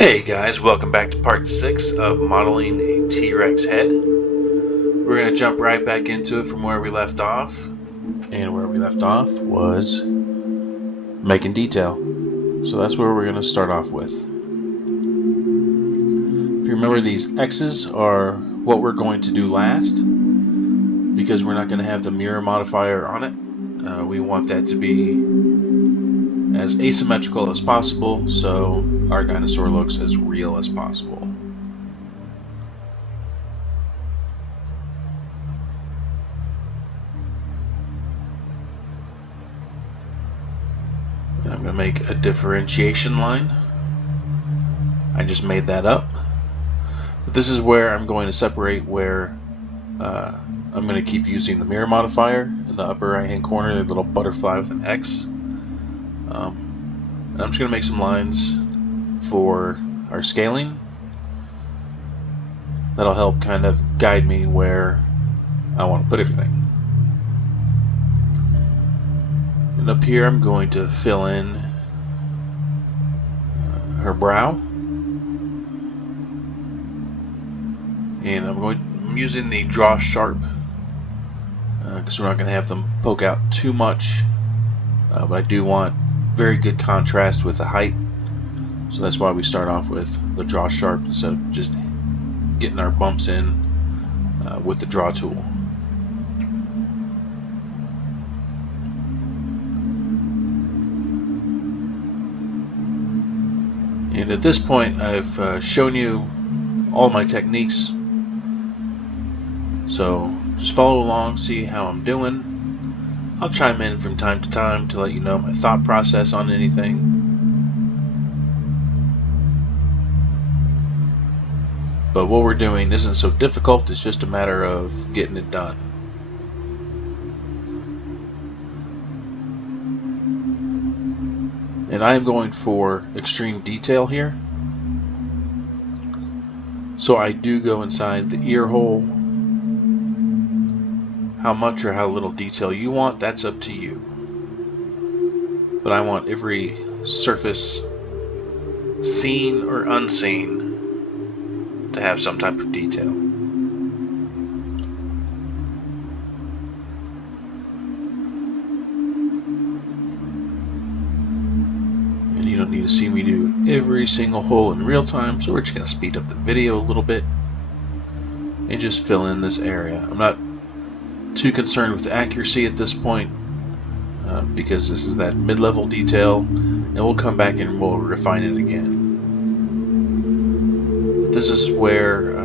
Hey guys, welcome back to part 6 of modeling a T-Rex head. We're going to jump right back into it from where we left off. And where we left off was making detail. So that's where we're going to start off with. If you remember, these X's are what we're going to do last, because we're not going to have the mirror modifier on it. We want that to be as asymmetrical as possible, so our dinosaur looks as real as possible. And I'm going to make a differentiation line. I just made that up. But this is where I'm going to separate where I'm going to keep using the mirror modifier in the upper right hand corner, the little butterfly with an X. And I'm just going to make some lines for our scaling. That'll help kind of guide me where I want to put everything. And up here I'm going to fill in her brow. And I'm using the draw sharp because we're not going to have them poke out too much. But I do want very good contrast with the height. So that's why we start off with the draw sharp instead of just getting our bumps in with the draw tool. And at this point I've shown you all my techniques, so just follow along, see how I'm doing. I'll chime in from time to time to let you know my thought process on anything. But what we're doing isn't so difficult, it's just a matter of getting it done. And I am going for extreme detail here. So I do go inside the ear hole. How much or how little detail you want, that's up to you. But I want every surface, seen or unseen, to have some type of detail. And you don't need to see me do every single hole in real time, so we're just going to speed up the video a little bit and just fill in this area. I'm not too concerned with accuracy at this point because this is that mid-level detail, and we'll come back and we'll refine it again. But this is where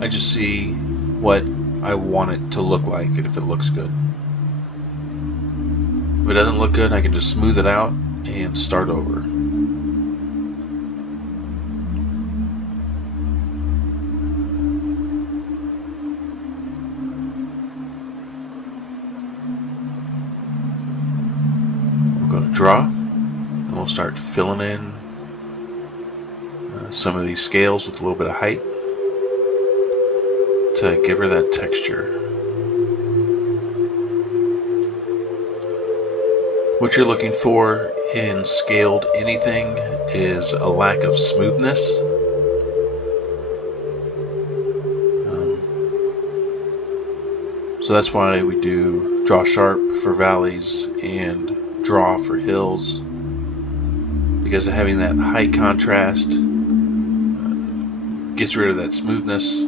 I just see what I want it to look like, and if it looks good. If it doesn't look good, I can just smooth it out and start over. Draw, and we'll start filling in some of these scales with a little bit of height to give her that texture. What you're looking for in scaled anything is a lack of smoothness. So that's why we do draw sharp for valleys and draw for hills, because of having that high contrast gets rid of that smoothness,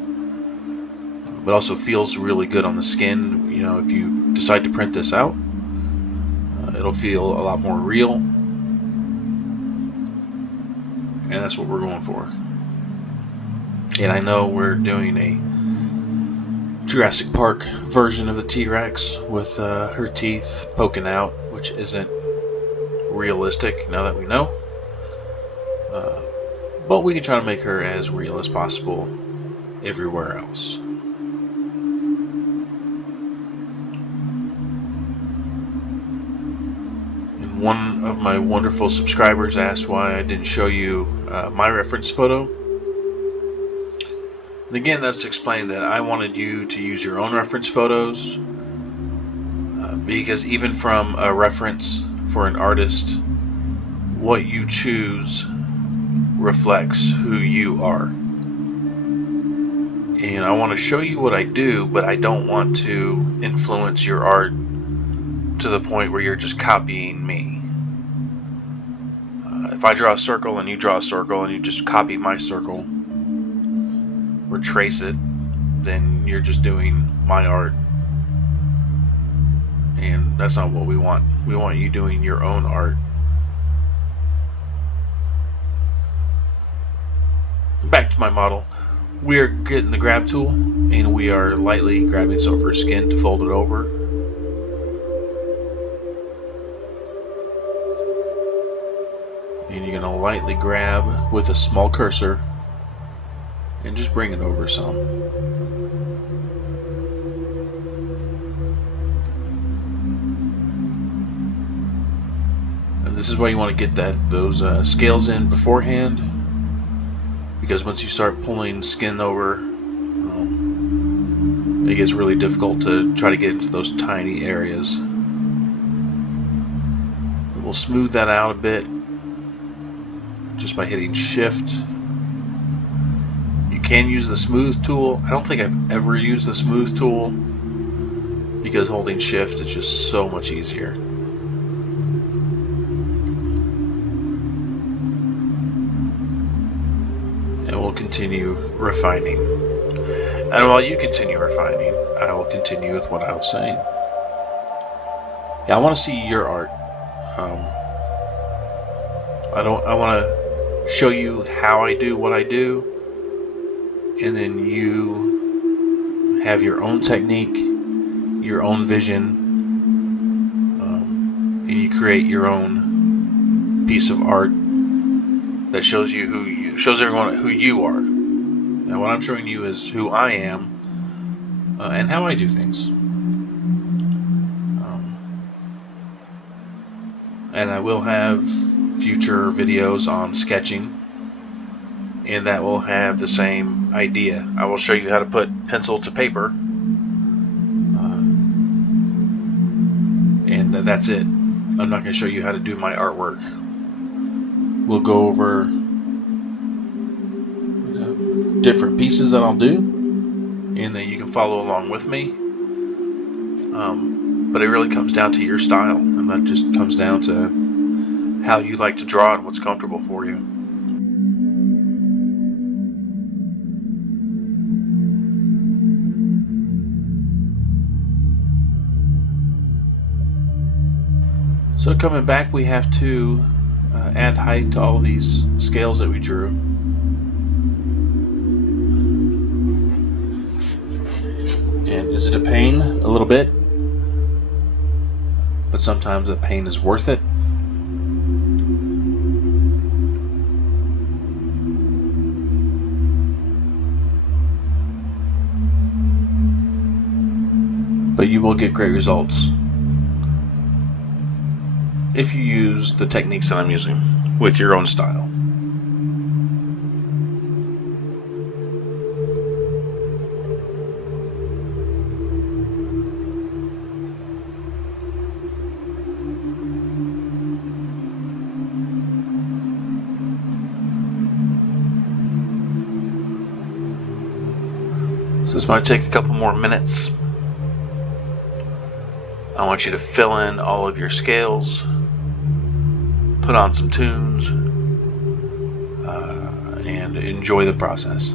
but also feels really good on the skin. You know, if you decide to print this out, it'll feel a lot more real, and that's what we're going for. And I know we're doing a Jurassic Park version of the T-Rex with her teeth poking out, which isn't realistic now that we know. But we can try to make her as real as possible everywhere else. And one of my wonderful subscribers asked why I didn't show you my reference photo. And again, that's to explain that I wanted you to use your own reference photos, because even from a reference for an artist, what you choose reflects who you are. And I want to show you what I do, but I don't want to influence your art to the point where you're just copying me. If I draw a circle and you draw a circle and you just copy my circle or trace it, then you're just doing my art. And that's not what we want. We want you doing your own art. Back to my model. We are getting the grab tool and we are lightly grabbing some of her skin to fold it over. And you're going to lightly grab with a small cursor and just bring it over some. And this is why you want to get those scales in beforehand, because once you start pulling skin over, it gets really difficult to try to get into those tiny areas. And we'll smooth that out a bit just by hitting Shift. You can use the smooth tool. I don't think I've ever used the smooth tool because holding Shift is just so much easier. And we'll continue refining. And while you continue refining, I will continue with what I was saying. Yeah, I want to see your art. I want to show you how I do what I do, and then you have your own technique, your own vision, and you create your own piece of art that shows everyone who you are. Now, what I'm showing you is who I am and how I do things. And I will have future videos on sketching, and that will have the same idea. I will show you how to put pencil to paper, and that's it. I'm not going to show you how to do my artwork. We'll go over different pieces that I'll do, and then you can follow along with me. But it really comes down to your style, and that just comes down to how you like to draw and what's comfortable for you. So coming back, we have to add height to all of these scales that we drew. And is it a pain? A little bit. But sometimes the pain is worth it. But you will get great results if you use the techniques that I'm using with your own style. So this might take a couple more minutes. I want you to fill in all of your scales, put on some tunes, and enjoy the process.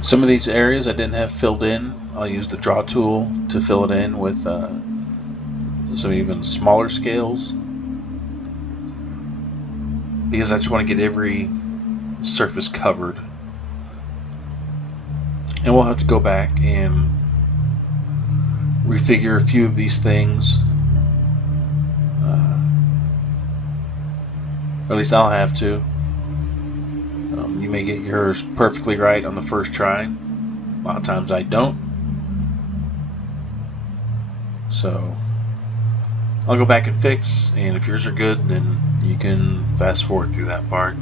Some of these areas I didn't have filled in. I'll use the draw tool to fill it in with some even smaller scales, because I just want to get every surface covered. And we'll have to go back and refigure a few of these things. Or at least I'll have to. You may get yours perfectly right on the first try. A lot of times I don't. So I'll go back and fix, and if yours are good, then you can fast forward through that part.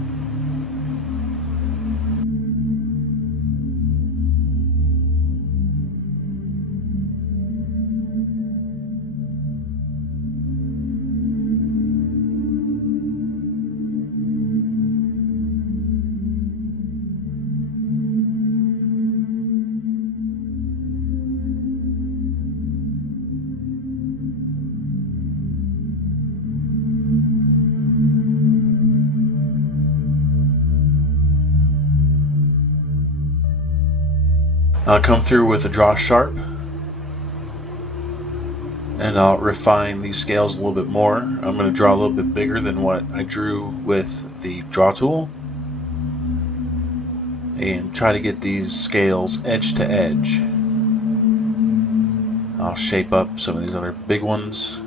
I'll come through with a draw sharp, and I'll refine these scales a little bit more. I'm going to draw a little bit bigger than what I drew with the draw tool, and try to get these scales edge to edge. I'll shape up some of these other big ones.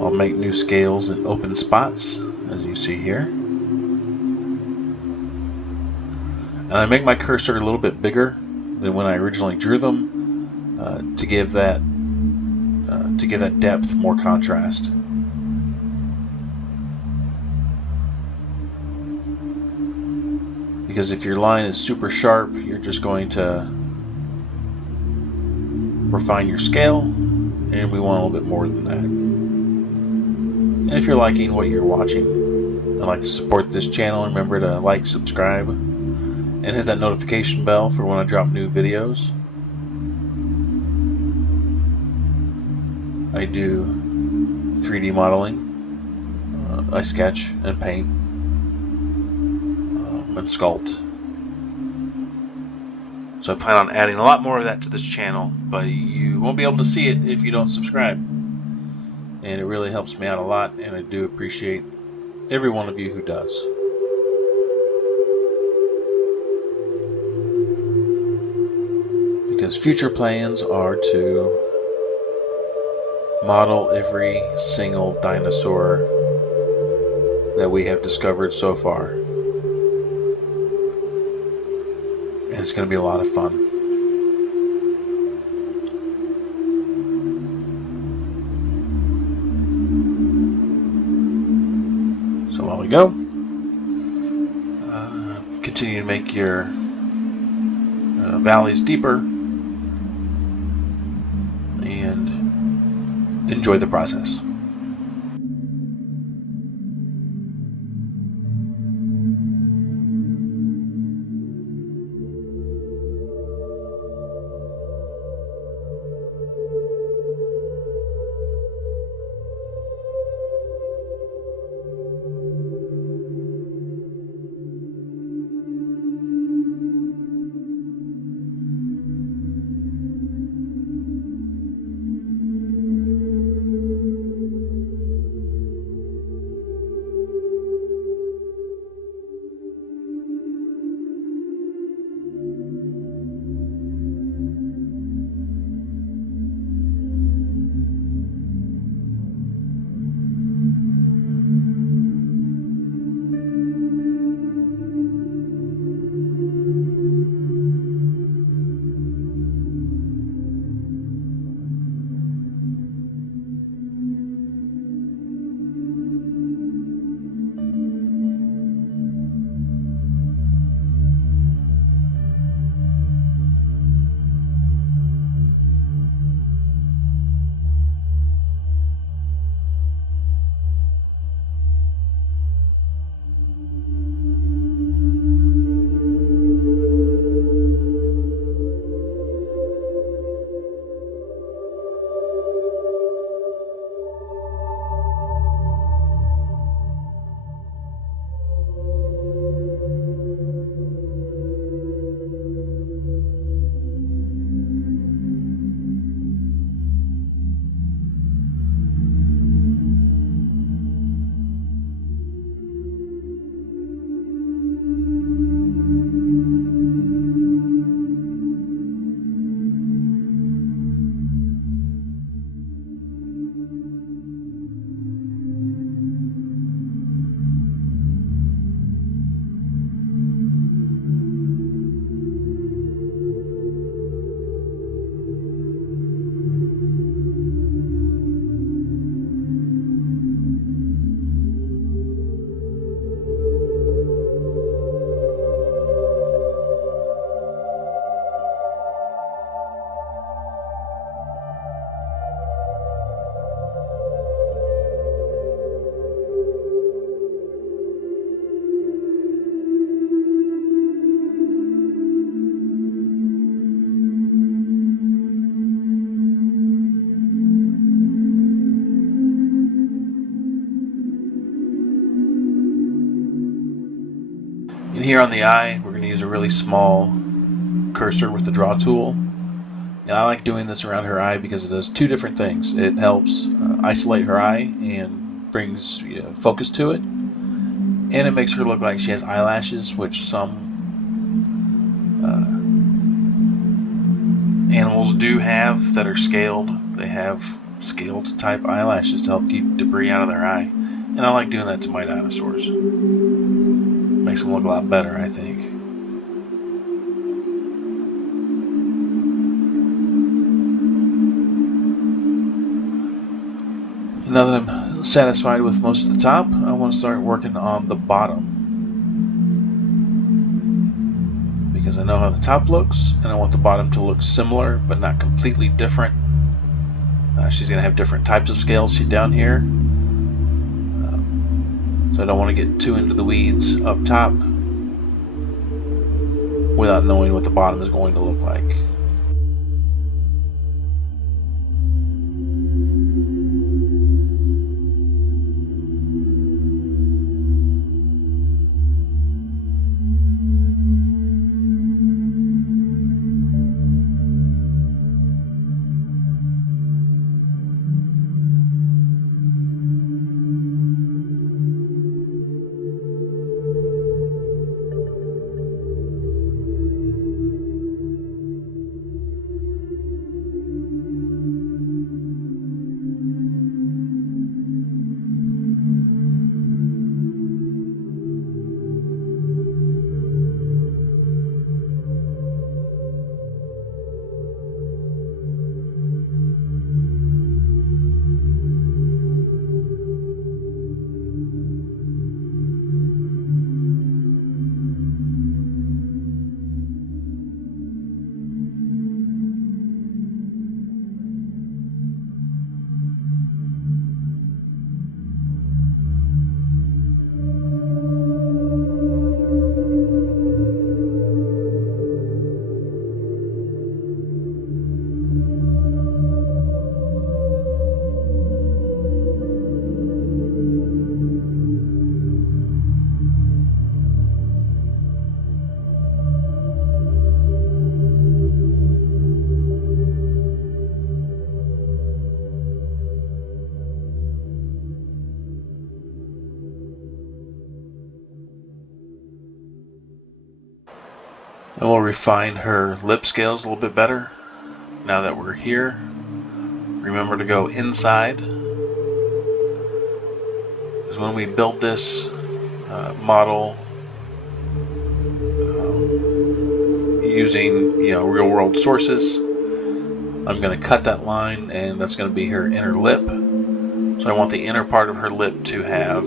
I'll make new scales in open spots, as you see here. And I make my cursor a little bit bigger than when I originally drew them, to give that depth more contrast. Because if your line is super sharp, you're just going to refine your scale, and we want a little bit more than that. And if you're liking what you're watching and like to support this channel, remember to like, subscribe, and hit that notification bell for when I drop new videos. I do 3D modeling. I sketch and paint and sculpt. So I plan on adding a lot more of that to this channel, but you won't be able to see it if you don't subscribe. And it really helps me out a lot, and I do appreciate every one of you who does. Because future plans are to model every single dinosaur that we have discovered so far. And it's going to be a lot of fun. So while we go, continue to make your valleys deeper and enjoy the process. And here on the eye, we're going to use a really small cursor with the draw tool. And I like doing this around her eye because it does two different things. It helps isolate her eye and brings focus to it. And it makes her look like she has eyelashes, which some animals do have that are scaled. They have scaled type eyelashes to help keep debris out of their eye. And I like doing that to my dinosaurs. Makes them look a lot better, I think. Now that I'm satisfied with most of the top, I want to start working on the bottom. Because I know how the top looks, and I want the bottom to look similar, but not completely different. She's going to have different types of scales down here. So I don't want to get too into the weeds up top without knowing what the bottom is going to look like. And we'll refine her lip scales a little bit better now that we're here. Remember to go inside, because when we build this model using real world sources, I'm going to cut that line, and that's going to be her inner lip. So I want the inner part of her lip to have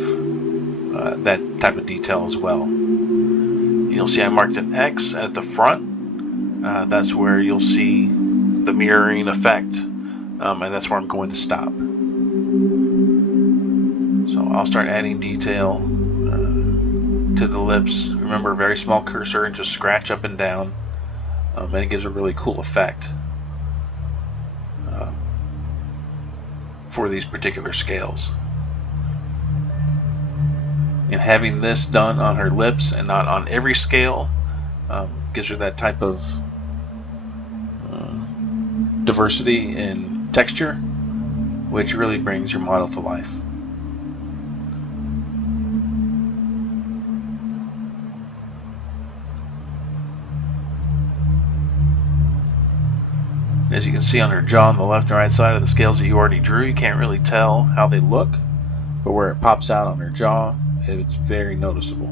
that type of detail as well. You'll see I marked an X at the front. That's where you'll see the mirroring effect, and that's where I'm going to stop. So I'll start adding detail to the lips. Remember, very small cursor and just scratch up and down, and it gives a really cool effect for these particular scales. And having this done on her lips and not on every scale gives her that type of diversity in texture, which really brings your model to life. As you can see on her jaw on the left and right side of the scales that you already drew, you can't really tell how they look, but where it pops out on her jaw, it's very noticeable.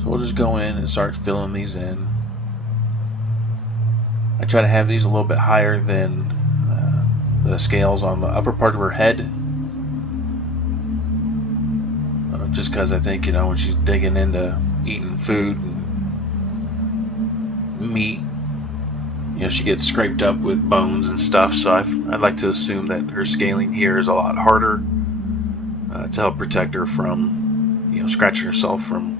So we'll just go in and start filling these in. I try to have these a little bit higher than the scales on the upper part of her head, just because I think when she's digging into eating food and meat, she gets scraped up with bones and stuff, so I'd like to assume that her scaling here is a lot harder to help protect her from scratching herself from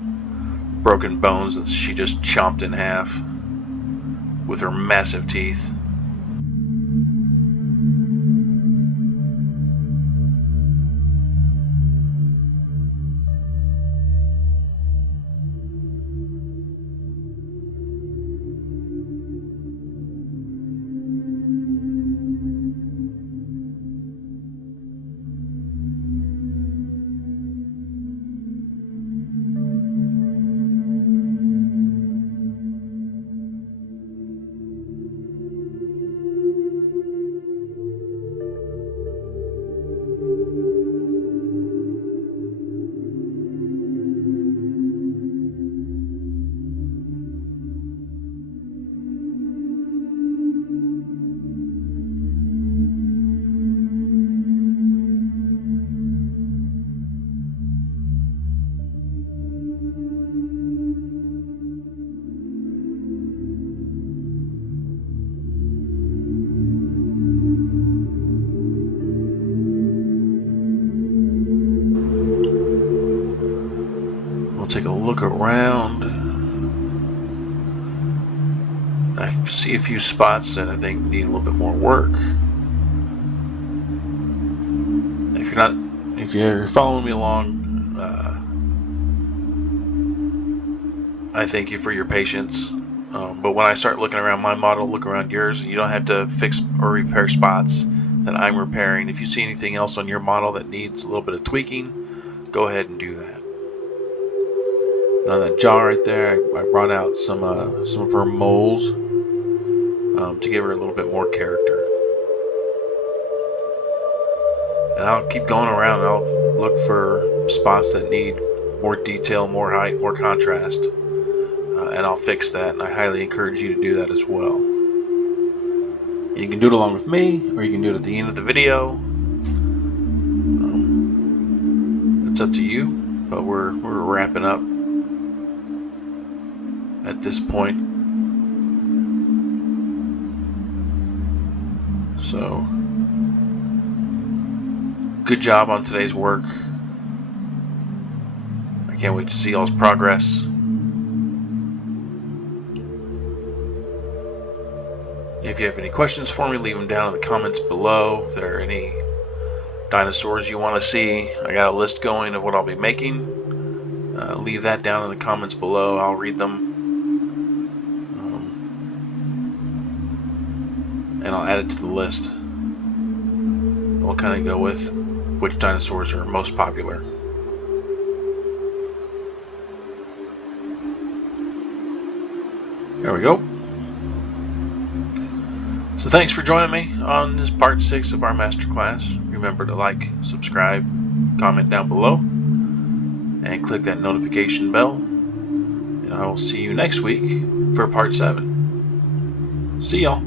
broken bones that she just chomped in half with her massive teeth. take a look around. I see a few spots that I think need a little bit more work. If you're following me along, I thank you for your patience. But when I start looking around my model, look around yours. You don't have to fix or repair spots that I'm repairing. If you see anything else on your model that needs a little bit of tweaking, go ahead and do that. And on that jaw right there, I brought out some of her moles to give her a little bit more character. And I'll keep going around and I'll look for spots that need more detail, more height, more contrast. And I'll fix that, and I highly encourage you to do that as well. And you can do it along with me, or you can do it at the end of the video. It's up to you, but we're wrapping up at this point. So, good job on today's work. I can't wait to see y'all's progress. If you have any questions for me, leave them down in the comments below. If there are any dinosaurs you want to see, I got a list going of what I'll be making. Leave that down in the comments below. I'll read them. And I'll add it to the list. We'll kind of go with which dinosaurs are most popular. There we go. So thanks for joining me on this part 6 of our masterclass. Remember to like, subscribe, comment down below, and click that notification bell. And I will see you next week for part 7. See y'all.